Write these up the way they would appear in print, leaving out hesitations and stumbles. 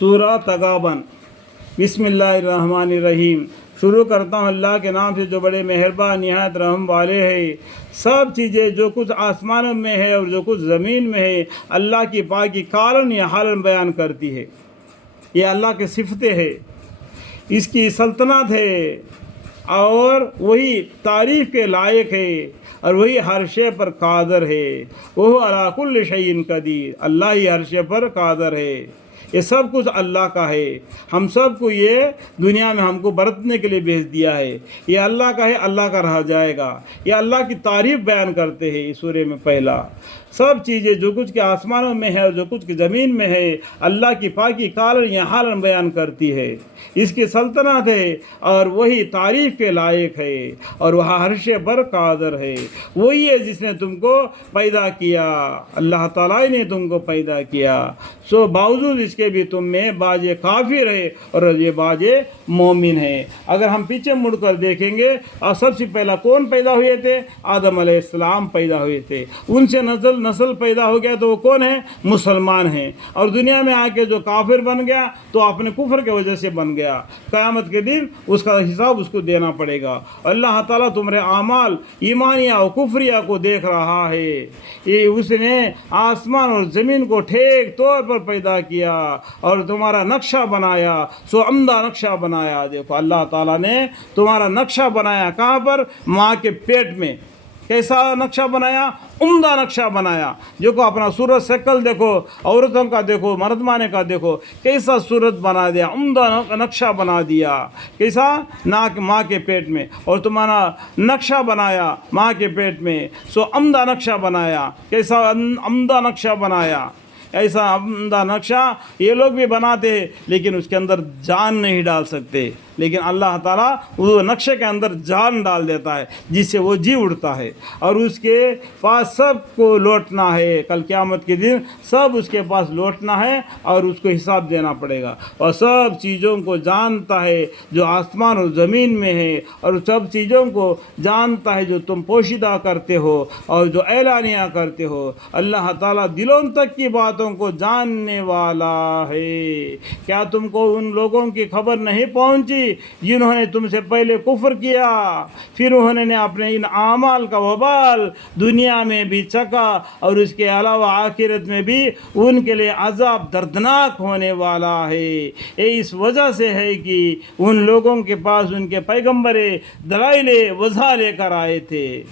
سورہ تغابن۔ بسم اللہ الرحمن الرحیم۔ شروع کرتا ہوں اللہ کے نام سے جو بڑے مہربان نہایت رحم والے ہیں۔ سب چیزیں جو کچھ آسمانوں میں ہے اور جو کچھ زمین میں ہے اللہ کی پاکی کالن یا حالن بیان کرتی ہے۔ یہ اللہ کی صفتیں ہے، اس کی سلطنت ہے اور وہی تعریف کے لائق ہے اور وہی ہر شے پر قادر ہے۔ وہ علی کل شیء قدیر، اللہ ہی ہر شے پر قادر ہے۔ یہ سب کچھ اللہ کا ہے۔ ہم سب کو یہ دنیا میں ہم کو برتنے کے لیے بھیج دیا ہے۔ یہ اللہ کا ہے، اللہ کا رہ جائے گا۔ یہ اللہ کی تعریف بیان کرتے ہیں اس سورے میں۔ پہلا سب چیزیں جو کچھ کے آسمانوں میں ہے اور جو کچھ کی زمین میں ہے اللہ کی پاکی کالن یا حالن بیان کرتی ہے۔ اس کی سلطنت ہے اور وہی تعریف کے لائق ہے اور وہ ہر شے پر قادر ہے۔ وہی ہے جس نے تم کو پیدا کیا، اللہ تعالیٰ نے تم کو پیدا کیا۔ سو باوجود اس کے بھی تم میں باز کافر ہے اور یہ باز مومن ہے۔ اگر ہم پیچھے مڑ کر دیکھیں گے اور سب سے پہلا کون پیدا ہوئے تھے؟ آدم علیہ السلام پیدا ہوئے تھے۔ ان سے نسل پیدا ہو گیا تو وہ کون ہے؟ مسلمان ہیں۔ اور دنیا میں آ کے جو کافر بن گیا تو اپنے کفر کی وجہ سے بن گیا۔ قیامت کے دن اس کا حساب اس کو دینا پڑے گا۔ اللہ تعالیٰ تمہارے اعمال ایمانیہ اور کفریہ کو دیکھ رہا ہے۔ یہ اس نے آسمان اور زمین کو ٹھیک طور پر پیدا کیا اور تمہارا نقشہ بنایا، سو عمدہ نقشہ بنایا۔ دیکھو اللہ تعالیٰ نے تمہارا نقشہ بنایا کہاں پر؟ ماں کے پیٹ میں۔ کیسا نقشہ بنایا؟ عمدہ نقشہ بنایا۔ دیکھو اپنا صورت شکل دیکھو، عورتوں کا دیکھو، مردمانے کا دیکھو، کیسا صورت بنا دیا، عمدہ نقشہ بنا دیا۔ کیسا؟ ناک ماں کے پیٹ میں، اور تمہارا نقشہ بنایا ماں کے پیٹ میں، سو عمدہ نقشہ بنایا۔ کیسا عمدہ نقشہ بنایا؟ ایسا عمدہ نقشہ یہ لوگ بھی بناتے ہیں لیکن اس کے اندر جان نہیں ڈال سکتے، لیکن اللہ تعالیٰ وہ نقشے کے اندر جان ڈال دیتا ہے جس سے وہ جی اڑتا ہے، اور اس کے پاس سب کو لوٹنا ہے۔ کل قیامت کے دن سب اس کے پاس لوٹنا ہے اور اس کو حساب دینا پڑے گا۔ اور سب چیزوں کو جانتا ہے جو آسمان اور زمین میں ہے، اور سب چیزوں کو جانتا ہے جو تم پوشیدہ کرتے ہو اور جو اعلانیہ کرتے ہو۔ اللہ تعالیٰ دلوں تک کی باتوں کو جاننے والا ہے۔ کیا تم کو ان لوگوں کی خبر نہیں پہنچی جنہوں نے تم سے پہلے کفر کیا، پھر انہوں نے اپنے ان اعمال کا وبال دنیا میں بھی چکا اور اس کے علاوہ آخرت میں بھی ان کے لیے عذاب دردناک ہونے والا ہے۔ یہ اس وجہ سے ہے کہ ان لوگوں کے پاس ان کے پیغمبر دلائل وضح لے کر آئے تھے۔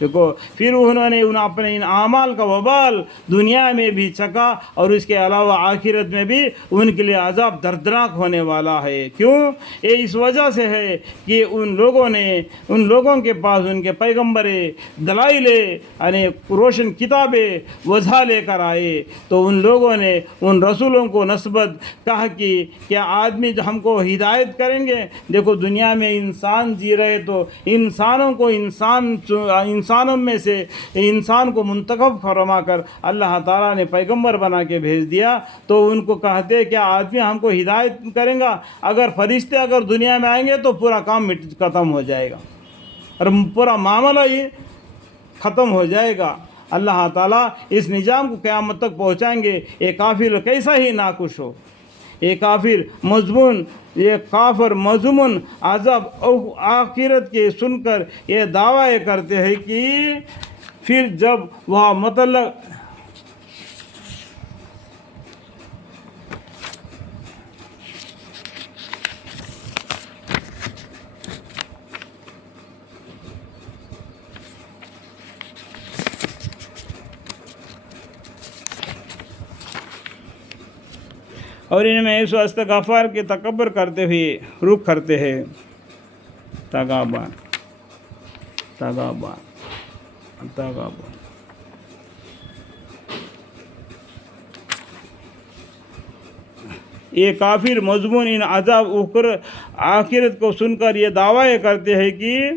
دیکھو پھر انہوں نے اپنے ان اعمال کا وبال دنیا میں بھی چکا اور اس کے علاوہ آخرت میں بھی ان کے لیے عذاب دردناک ہونے والا ہے۔ کیوں؟ یہ اس وجہ سے ہے کہ ان لوگوں کے پاس ان کے پیغمبر دلائل یعنی روشن کتابیں وضح لے کر آئے، تو ان لوگوں نے ان رسولوں کو نسبت کہا کہ کیا آدمی جو ہم کو ہدایت کریں گے؟ دیکھو دنیا میں انسان جی رہے تو انسانوں کو انسانوں میں سے انسان کو منتخب فرما کر اللہ تعالیٰ نے پیغمبر بنا کے بھیج دیا، تو ان کو کہتے کہ آدمی ہم کو ہدایت کریں گا؟ اگر فرشتے اگر دنیا میں آئیں گے تو پورا کام ختم ہو جائے گا اور پورا معاملہ ہی ختم ہو جائے گا۔ اللہ تعالیٰ اس نظام کو قیامت تک پہنچائیں گے۔ یہ کافر کیسا ہی ناخوش ہو، یہ کافر مضمون عذاب آخرت کے سن کر یہ دعویٰ کرتے ہیں کہ پھر جب وہ مطلب اور ان میں ایسو استغفار کے تکبر کرتے ہوئے رخ کرتے ہیں۔ تغابن۔ یہ کافر مضمون ان عذاب آخرت کو سن کر یہ دعویٰ کرتے ہیں کہ